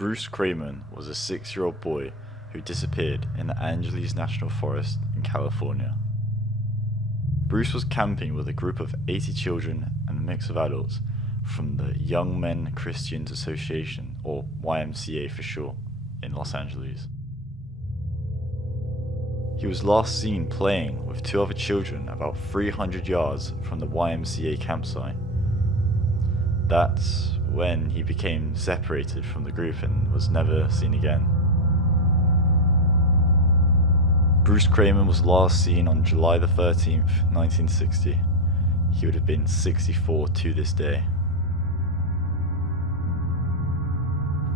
Bruce Kraymen was a 6-year-old boy who disappeared in the Angeles National Forest in California. Bruce was camping with a group of 80 children and a mix of adults from the Young Men Christians Association, or YMCA for short, in Los Angeles. He was last seen playing with 2 other children about 300 yards from the YMCA campsite. That's when he became separated from the group and was never seen again. Bruce Kraymen was last seen on July the 13th, 1960. He would have been 64 to this day.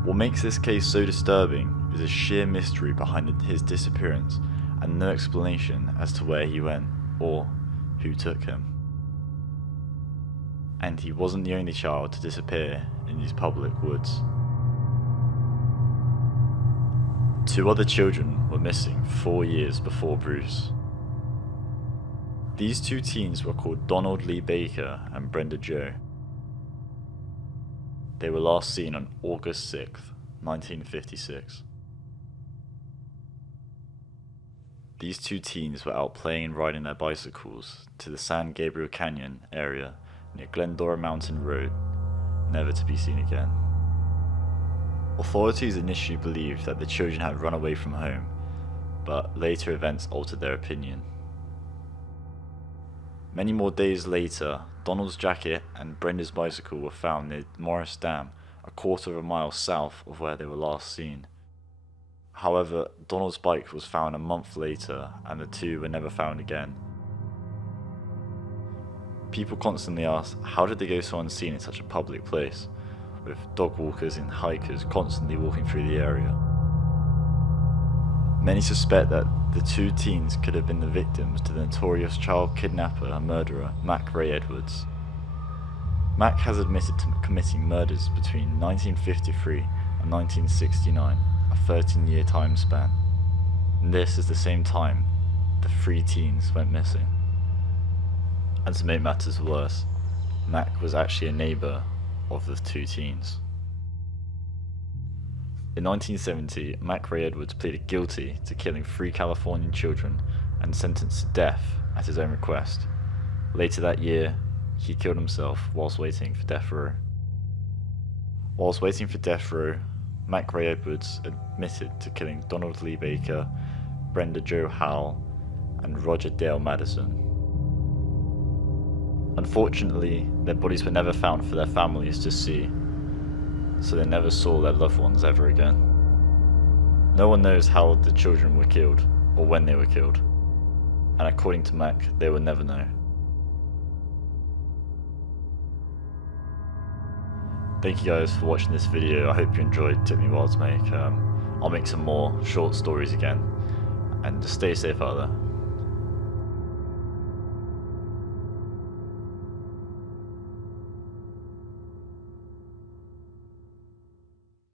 What makes this case so disturbing is the sheer mystery behind his disappearance and no explanation as to where he went or who took him. And he wasn't the only child to disappear in these public woods. 2 other children were missing 4 years before Bruce. These 2 teens were called Donald Lee Baker and Brenda Jo. They were last seen on August 6th, 1956. These 2 teens were out playing and riding their bicycles to the San Gabriel Canyon area near Glendora Mountain Road, never to be seen again. Authorities initially believed that the children had run away from home, but later events altered their opinion. Many more days later, Donald's jacket and Brenda's bicycle were found near Morris Dam, a quarter of a mile south of where they were last seen. However, Donald's bike was found a month later and the 2 were never found again. People constantly ask, how did they go so unseen in such a public place, with dog walkers and hikers constantly walking through the area? Many suspect that the 2 teens could have been the victims to the notorious child kidnapper and murderer Mac Ray Edwards. Mac has admitted to committing murders between 1953 and 1969, a 13-year time span. And this is the same time the 3 teens went missing. And to make matters worse, Mac was actually a neighbour of the 2 teens. In 1970, Mac Ray Edwards pleaded guilty to killing 3 Californian children and sentenced to death at his own request. Later that year, he killed himself whilst waiting for death row. Whilst waiting for death row, Mac Ray Edwards admitted to killing Donald Lee Baker, Brenda Jo Howell, and Roger Dale Madison. Unfortunately, their bodies were never found for their families to see, so they never saw their loved ones ever again. No one knows how the children were killed, or when they were killed, and according to Mac, they will never know. Thank you guys for watching this video. I hope you enjoyed. It took me a while to make. I'll make some more short stories again, and just stay safe out there.